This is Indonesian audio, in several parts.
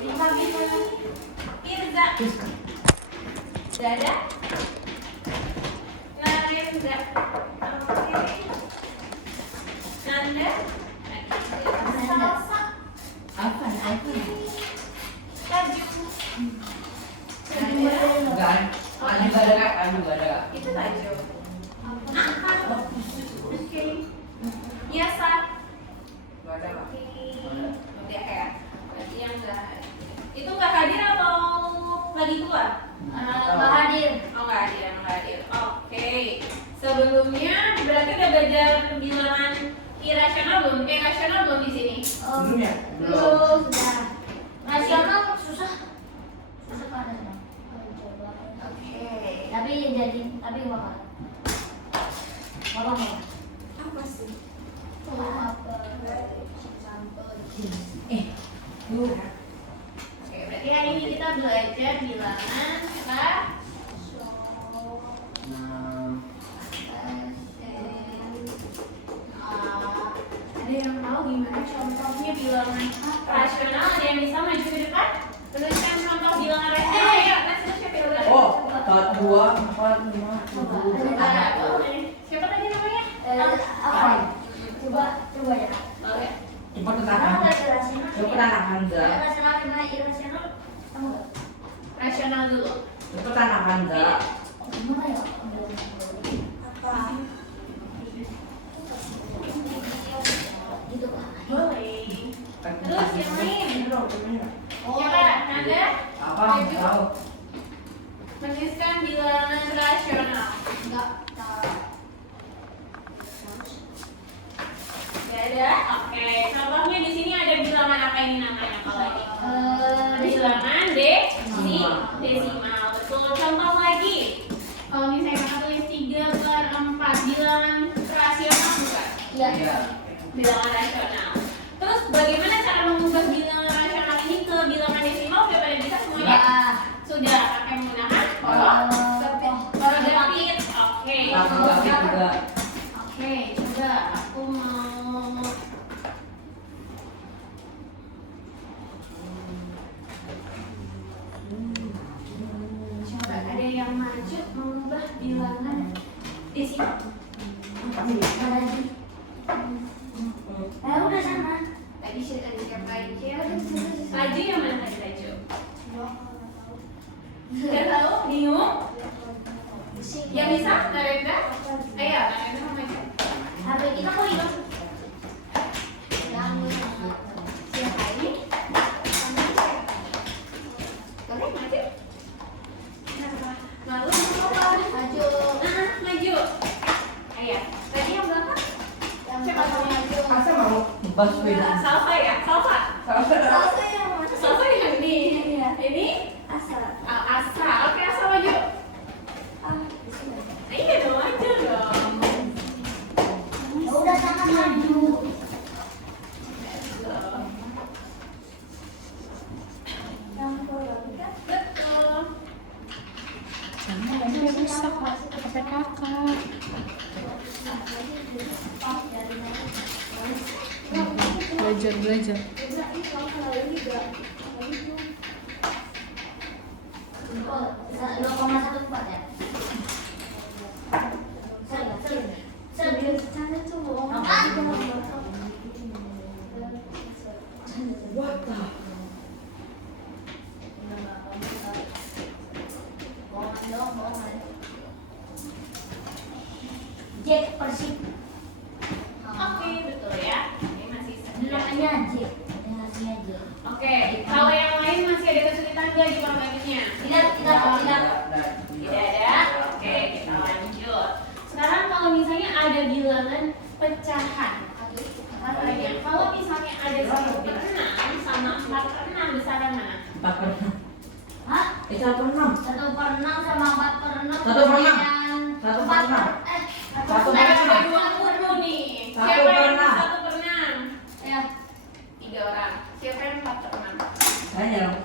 Irza. Dada. Narendra. Oke. Nanda. Salsa. Apa? Laju. Enggak. Anu ada. Itu laju. Angkat. Oke. Biasa. Enggak ada, Kak. Udah ya. Berarti yang enggak. Itu enggak hadir atau lagi keluar? Nggak hadir. Oh, enggak hadir. Oke. Sebelumnya berarti udah belajar bilangan irasional belum? Rasional belum di sini? Belum ya? Belum. Sudah. Rasional susah. Susah kan rasional. Oke. Tapi apa? Apa mau? Apa sih? Lu. Oke, berarti hari ini kita belajar bilangan ada yang tahu gimana contohnya bilangan rasional? Ada yang bisa maju ke depan? Tuliskan contoh bilangan rasional. Ayo, let's siapa yang udah? Oh, 2, 4, 5, 7. Ada. Siapa tadi namanya? Apa? Coba ya. Oke. Cepat Karena tentang ada rasional. Cepat anak Hamza. Rasional sama irasional. Tahu nggak? Rasional dulu. Cepat anak Hamza. Gimana ya? Apa? Gitu Pak. Boleh. Terus yang lain? Siapa? Nanda? Apa? Tahu. Menuliskan bilangan rasional. Enggak tahu. Ya ada. Oke. Contohnya di sini ada bilangan apa ini namanya kalau ini? Bilangan desimal. Betul. Contoh lagi. Kalau misalnya kakak tulis 3/4, bilangan rasional bukan? Iya. Bilangan rasional. Terus bagaimana cara mengubah bilangan rasional ini ke bilangan desimal? Udah pada bisa semuanya? Sudah. Pakai menggunakan Rapid. Oke. Juga. Oke, coba aku mau coba ada yang maju mengubah bilangan desimal. Udah sana. Tadi siapa aja? Laju yang mana tadi laju? Tidak tahu? Bingung? Yang bisa? Narendra? Ayo, Narendra mau maju. HP kita kok hilang? Siapa ini? Boleh maju? Malu apa? Maju. Maju. Ayo, tadi yang belakang? Siapa mau maju? Masa mau bahas beda? Salsa ya? Salsa? Salsa yang mana? Salsa yang ini? Iya. Ini? Asal. Asa. Oke, Asa maju. Iya dong, maju dong. Udah sana maju. Betul. Rusak pakai kakak. Belajar. 2,14 ya? What the? Jack Persib. Oke, betul ya. Ini masih Namanya Jack. Namanya Jack. Oke, kalau yang lain masih ada kesulitan nggak di pembagiannya? Tidak. Tidak ada. Oke, kita lanjut. Sekarang kalau misalnya ada bilangan pecahan, katanya kalau misalnya ada 1/6 sama 4/6 besaran mana? 4/6. Hah? 1/6. 1/6 sama 4/6. 1/6. 1/6. 1/6. Ada dua kubu nih. Siapa yang 1/6? Ya. 3 orang. Siapa yang 4/6? Saya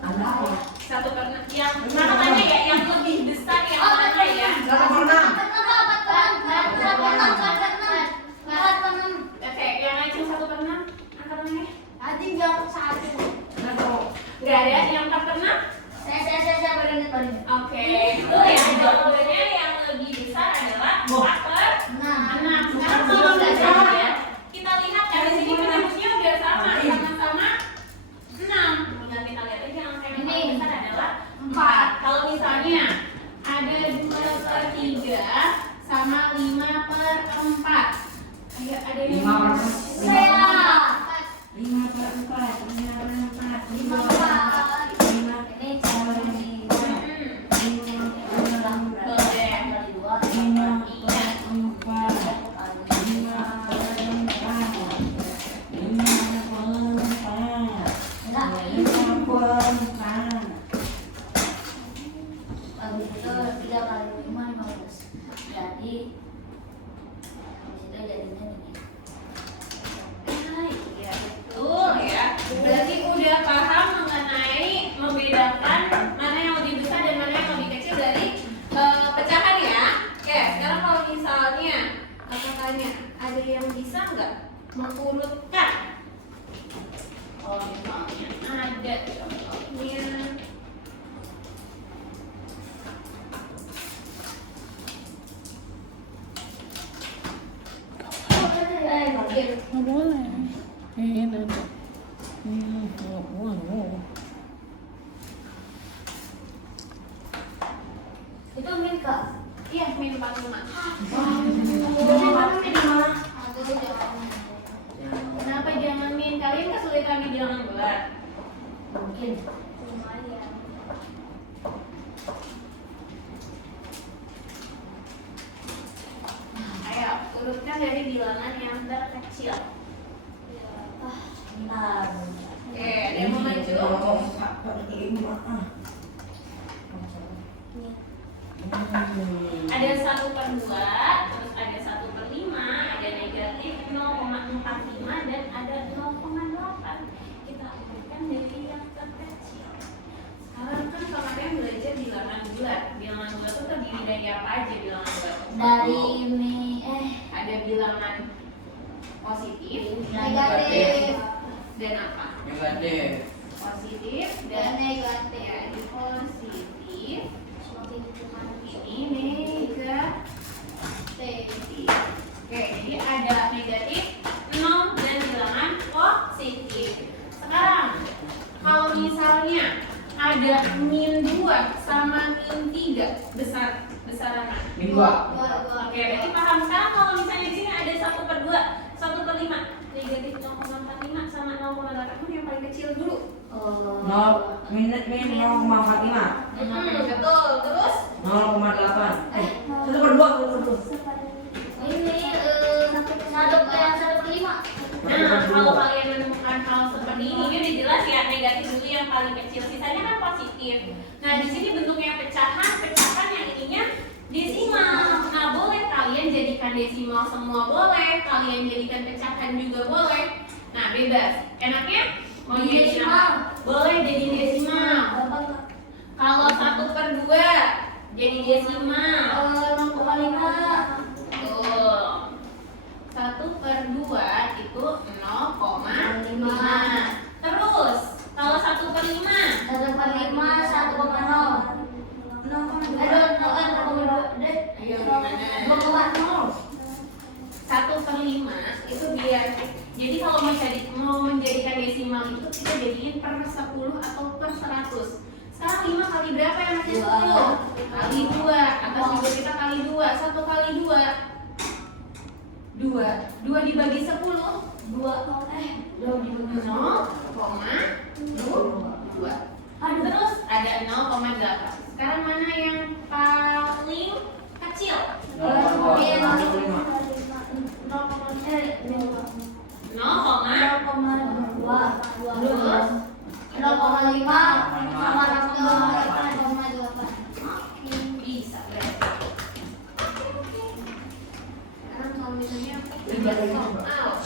anak aku. 1/6. Yang mana tanya ya? Yang lebih besar yang mana ya? 1/6. Oke, yang lain 1/6. Angkat tangannya. Adi jawab 1. Kenapa? Nggak ada yang 4 per 6? Saya baru. Oke, itu ya jawabannya yang lebih besar adalah 4 per 6. Sekarang kalau nggak salah ya, kita lihat ya di sini penyebutnya udah sama-sama 6. Tinggal kita lihat aja angka yang paling besar adalah 4. Kalau misalnya ada 2 per 3 sama 5 per 4. Ayo, ada yang 5 per 4. Saya. 5 per 4. 5 per 4. 5 5 per 4. 5 Ini cara ini. Habis itu 3 kali 5, 15. Jadi habis itu jadinya ini. Ya, betul ya. Berarti udah paham mengenai membedakan mana yang lebih besar dan mana yang lebih kecil dari pecahan ya. Oke, sekarang kalau misalnya tanya, ada yang bisa nggak mengurutkan? Kalau misalnya ada contohnya. Nggak boleh. Ini ada. Itu min Kak. Iya, min 45. Kenapa jangan min? Kalian kesulitan di bilangan bulat? Mungkin. Ayo, urutkan dari bilangan yang terkecil. Bentar. Oke, ada yang mau maju? Ada 1 per 2, terus ada 1 per 5, ada negatif 0,45 dan ada 0,8. Kita urutkan dari yang terkecil. Sekarang kan kemarin belajar bilangan bulat. Bilangan bulat itu terdiri dari apa aja bilangan bulat? Dari ini Ada bilangan positif, negatif dan apa? Negatif. Positif dan dan negatif. ya, di positif. Ini negatif. Oke, jadi ada negatif 0 dan bilangan positif. Sekarang kalau misalnya ada min 2 sama min 3 besaran mana? Min 2. Oke, berarti paham sekarang kalau misalnya di sini ada 1 per 2, 1 per 5, negatif 0,45 sama 0,8 itu yang paling kecil dulu. 0 minus min 0,45. Betul. Terus 0,8. 1 per 2. Ini satu per 5. nah, kalau kalian menemukan hal seperti ini udah jelas ya, negatif dulu yang paling kecil, sisanya kan positif. Nah, di sini bentuknya pecahan yang ininya desimal. Nah, boleh kalian jadikan desimal semua boleh, kalian jadikan pecahan juga boleh. Nah, bebas. Enaknya mau Jadi jadi desimal. boleh jadi desimal. Kalau 1 per 2 jadi desimal. 0,5. Tuh. 1 per 2 itu 0,5. Terus kalau 1 per 5 1 per 5 1,0. Ada 0,2 deh. Ayo gimana? 2,0. 1 per 5 itu biar, jadi kalau mau menjadikan desimal itu kita jadiin per 10 atau per 100. Sekarang 5 kali berapa yang masih 10? Kali 2. Atas juga kita kali 2. 1 kali 2 2 dibagi 10 2 dibagi 0,2. Terus ada 0,8. Sekarang mana yang paling kecil? 0,5 sama 0,8. Bisa berarti. Sekarang kalau misalnya soal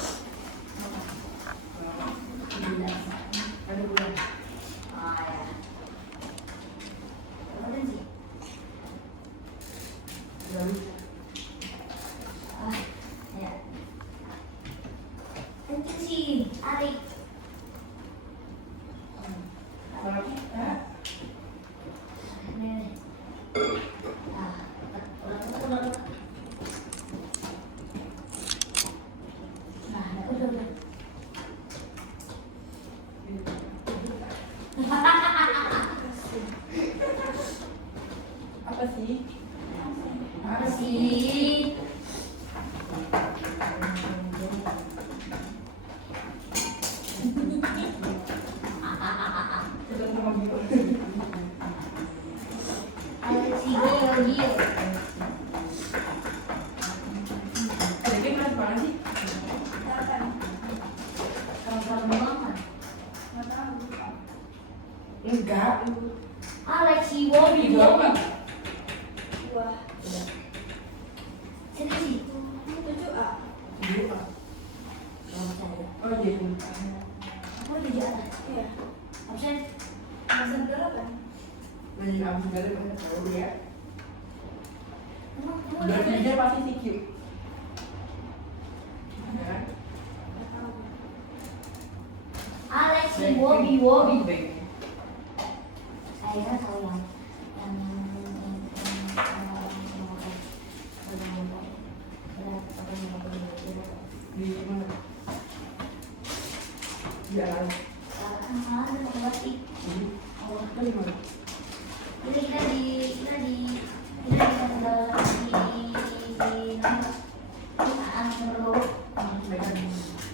Kencing sih, tarik. Alexi Gio. Jadi mas mana sih? Kamu banget. Enggak. Alexi Wobi. Berapa? Wah, Sini sih. 7A. Dua. Kamu saya. Oh iya. Aku udah di atas. Iya. Absen. Absen berapa? Banyak kamu sekali banyak tahu ya. Kamu Berarti udah. dia pasti CQ. Ya. Alexi Wobi. Baik. Saya tahu yang Di mana? Di atas. Oh, di mana? Kita di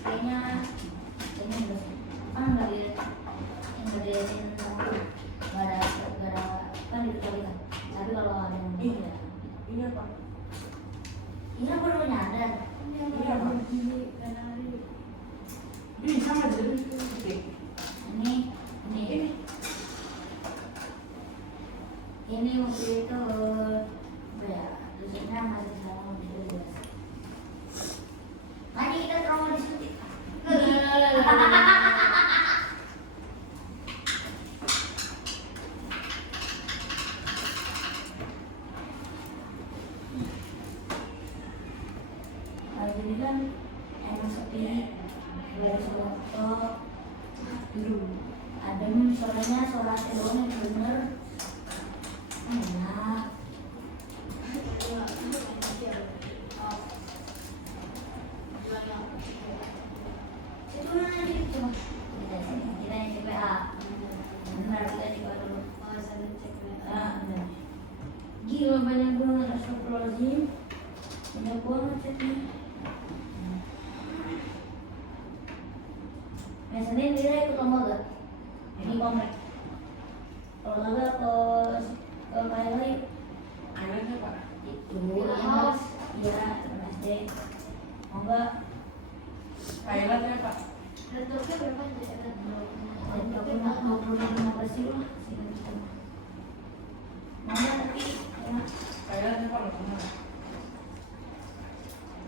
kayaknya kan nggak ada kan dikecuali kan. Tapi kalau ada yang Iya. Ini apa? ini aku baru nyadar. Ini apa? Ini sama jadi. Oke. Ini waktu itu ya tulisannya masih sama gitu jelas. Mari kita trauma diskusi. Jadi kan emang sepi, gak ada suara kok, adem, suaranya suara doang yang bener, enak. Itu mana nih coba? Kita yang cek WA. Benar kita cek WA dulu. Benar. Gila banyak banget astagfirullahaladzim. Banyak banget ceknya. Biasanya Lira ikut lomba gak? Ini komplek. Kalau enggak ke Kaila yuk. Kayaknya apa? Itu Mas. Iya, SD. Mau enggak? Kayaknya apa? Laptopnya berapa? Laptopnya 20-15 ribu lah. Mau enggak tapi enak. Kayaknya apa?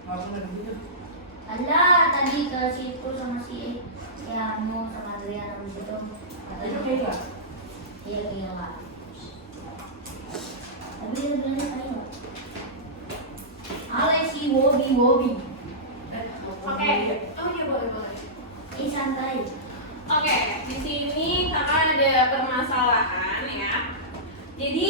Nggak pernah begitu. Ada tadi ke situ sama si Anu sama Adrian habis itu. Itu kayak Iya gila. Tapi dia bilangnya kayak Alexi Wobi. Oke. Oh iya boleh. Ini santai. Oke, di sini kakak ada permasalahan ya. Jadi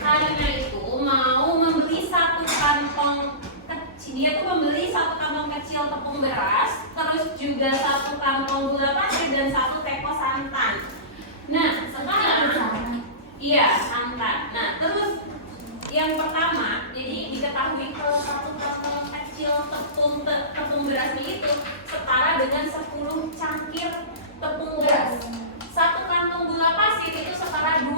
Karina itu mau membeli satu kantong kecil, dia tuh membeli satu kantong kecil tepung beras, terus juga satu kantong gula pasir dan satu teko santan. Nah, sekarang iya santan. Nah, terus yang pertama, jadi diketahui kalau satu kantong kecil tepung berasnya itu setara dengan 10 cangkir tepung beras. Satu kantong gula pasir itu setara 20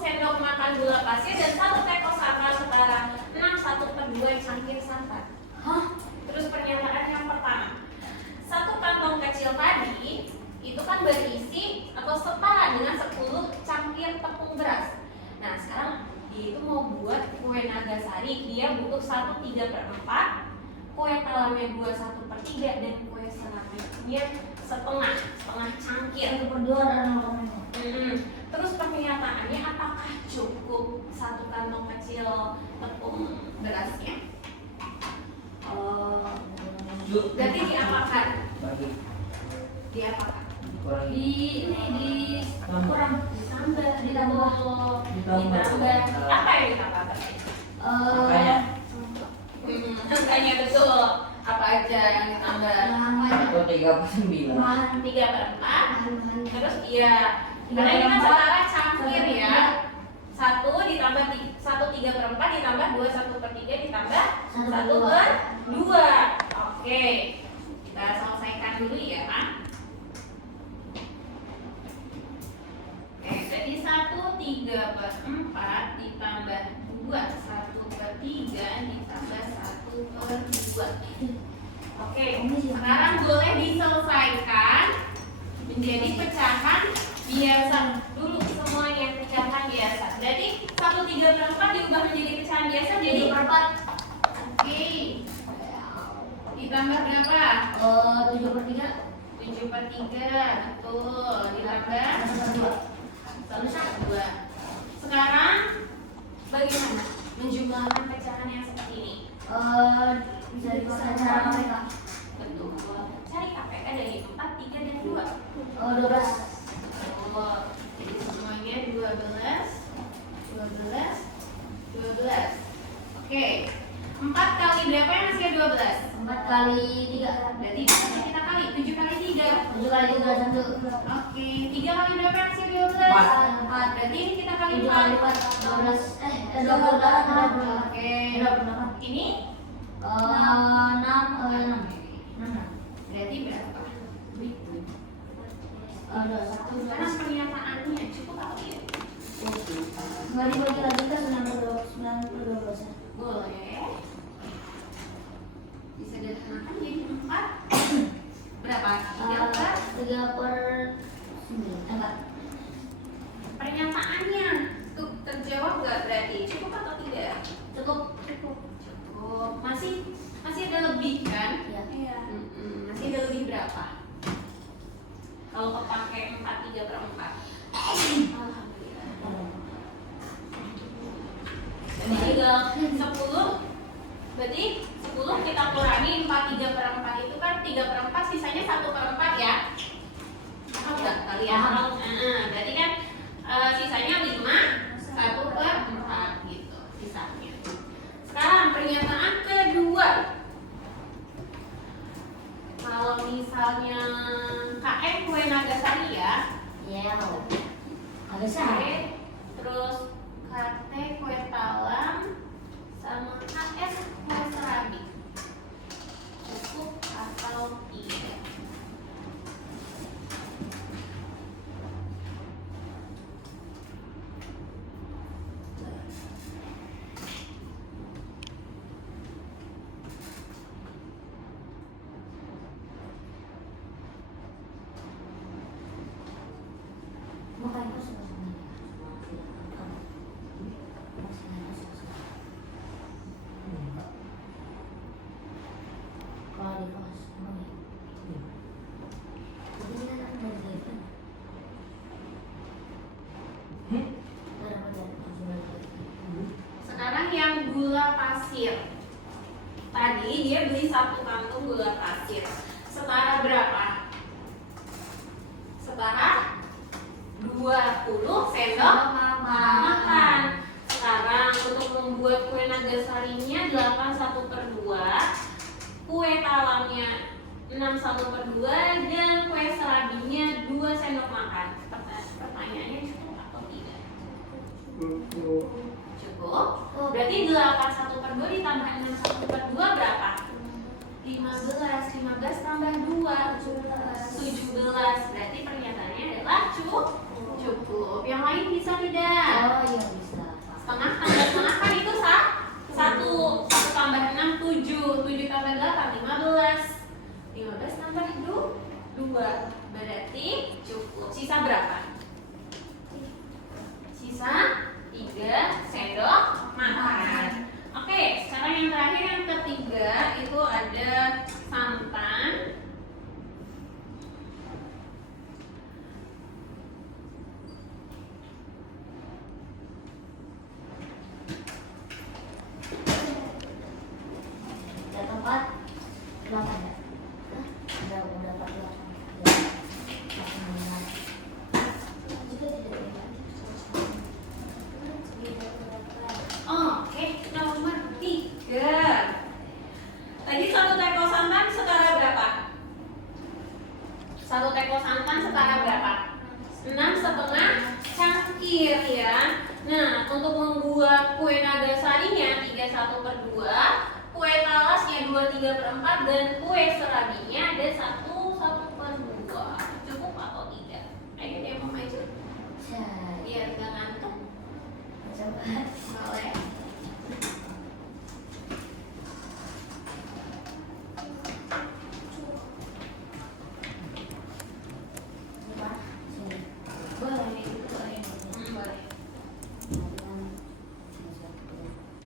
sendok makan gula pasir dan satu teko santan setara 1/2 cangkir santan. Hah? Terus pernyataan yang pertama, satu kantong kecil tadi itu kan berisi atau setara dengan 10 cangkir tepung beras. Nah sekarang dia itu mau buat kue nagasari, dia butuh 1/3/4, kue talamnya 2/1/3 dan kue selanjutnya setengah cangkir. 1/2 dan 0,5. Terus pernyataannya apakah cukup satu kantong kecil tepung berasnya? Berarti diapakan? Diapakan? Kurang ditambah. Apa yang ditambah? Angkanya betul. Apa aja yang ditambah? 3/4. Terus iya, karena ini kan setara cangkir ya. 1/3/4 ditambah 2/1/3 ditambah 1/2. Oke, kita selesaikan dulu ya, Pak. Oke, 3/4 ditambah 2, 1/3 ditambah 1/2. Oke, sekarang boleh diselesaikan menjadi pecahan biasa dulu semuanya, pecahan biasa. Berarti 1/3/4 diubah menjadi pecahan biasa jadi 4. oke. Ditambah berapa? 7/3. 7/3, betul. Ditambah 1/2. 1/2. Sekarang bagaimana menjumlahkan pecahan yang seperti ini? Bisa dipakai cara mereka. Betul. Cari KPK dari 4, 3, dan 2. 12. Betul. Jadi semuanya 12, 12, 12. Oke. 4 kali berapa yang hasilnya 12? 4 kali 3. Berarti bisa kita kali 7 kali 3. 7 kali 3 1. Oke. 3 kali berapa yang hasilnya 12? 4. Berarti ini kita kali 7 kali 4. 4 12. 28. Oke. 28. Ini 6. berarti berapa? Ada 1. Sekarang pernyataannya cukup atau tidak? Nggak dibagi lagi kan 9/12. Boleh. Disederhanakan jadi 4. Berapa? 3/9. Pernyataannya tuh terjawab nggak berarti? Cukup atau tidak? Cukup. Cukup. Masih ada lebih kan? Ya. Iya. Masih ada lebih berapa? Kalau kepakai 4 3/4. Alhamdulillah. Jadi tinggal 10. Berarti 10 kita kurangi 4 3/4 itu kan 3/4, sisanya 1/4 ya. Paham nggak kalian? Berarti kan sisanya 5, 1/4 gitu sisanya. Sekarang pernyataan kedua. Kalau misalnya KM kue Nagasari ya, Ya. Agak K sah. terus KT kue talam sama KS kue serabi. Cukup atau tidak? Makanya aku suka sama dia. Kalau di kelas, emang ya? Tapi ini kan aku dari Taiwan. Nggak dapat dari Taiwan. Sekarang yang gula pasir. Tadi dia beli 1 kantung gula pasir. Setara berapa? Setara 20 sendok makan. Sekarang untuk membuat kue Nagasarinya 8/1/2, kue talamnya 6/1/2, dan kue serabinya 2 sendok makan. Pertanyaannya cukup atau tidak? Cukup. Berarti 8/1/2 ditambah 6/1/2 berapa? 15. 15 tambah 2 17. Berarti pernyataannya adalah cukup. Yang lain bisa tidak? Oh iya bisa. Setengah tambah setengah kan itu 1 tambah 6 7. 7 tambah 8 15. 15 tambah 2 berarti cukup. Sisa berapa? Sisa 3 sendok makan. Oke, sekarang yang terakhir yang ketiga itu ada santan. Udah tempat 8 ya? Udah 48. Oke, nomor 3. Tadi 1 teko santan setara berapa? 1 teko santan setara berapa? 6,5 cangkir ya. Nah, untuk membuat kue Nagasarinya 3/1/2, kue talasnya 2/3/4, dan kue serabinya ada 1/1/2. Cukup atau tidak? Ayo dia mau maju. Biar gak ngantuk. Coba. Boleh.